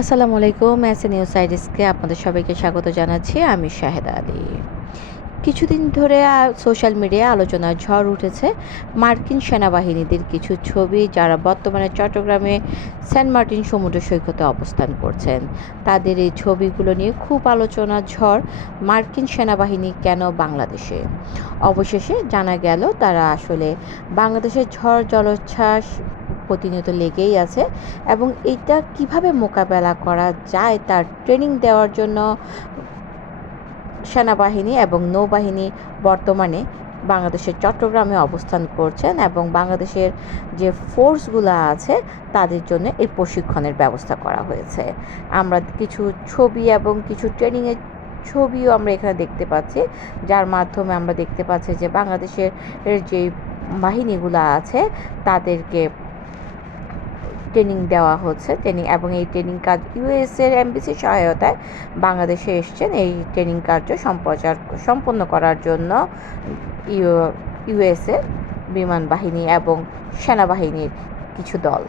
আসসালামু আলাইকুম, S A news সাইডিসকে আপনাদের সবাইকে স্বাগত জানাচ্ছি। আমি শাহেদা আলী। কিছুদিন ধরে সোশ্যাল মিডিয়ায় আলোচনার ঝড় উঠেছে। মার্কিন সেনাবাহিনীদের কিছু ছবি যারা বর্তমানে চট্টগ্রামে সেন্ট মার্টিন সমুদ্র সৈকতে অবস্থান করছেন, তাদের এই ছবিগুলো নিয়ে খুব আলোচনার ঝড়। মার্কিন সেনাবাহিনী কেন বাংলাদেশে? অবশেষে জানা গেল তারা আসলে বাংলাদেশের ঝড় জলোচ্ছ্বাস প্রতিনিয়ত লেগেই আছে এবং এটা কীভাবে মোকাবেলা করা যায় তার ট্রেনিং দেওয়ার জন্য সেনাবাহিনী এবং নৌবাহিনী বর্তমানে বাংলাদেশের চট্টগ্রামে অবস্থান করছেন এবং বাংলাদেশের যে ফোর্সগুলো আছে তাদের জন্য এই প্রশিক্ষণের ব্যবস্থা করা হয়েছে। আমরা কিছু ছবি এবং কিছু ট্রেনিংয়ের ছবিও আমরা এখানে দেখতে পাচ্ছি, যার মাধ্যমে আমরা দেখতে পাচ্ছি যে বাংলাদেশের যে বাহিনীগুলো আছে তাদেরকে ট্রেনিং দেওয়া হচ্ছে। ট্রেনিং এবং এই ট্রেনিং কাজ ইউএসএর এমবিসির সহায়তায় বাংলাদেশে এসছেন। এই ট্রেনিং কার্য সম্প্রচার, সম্পন্ন করার জন্য ইউ ইউএসএ বিমান বাহিনী এবং সেনাবাহিনীর কিছু দল।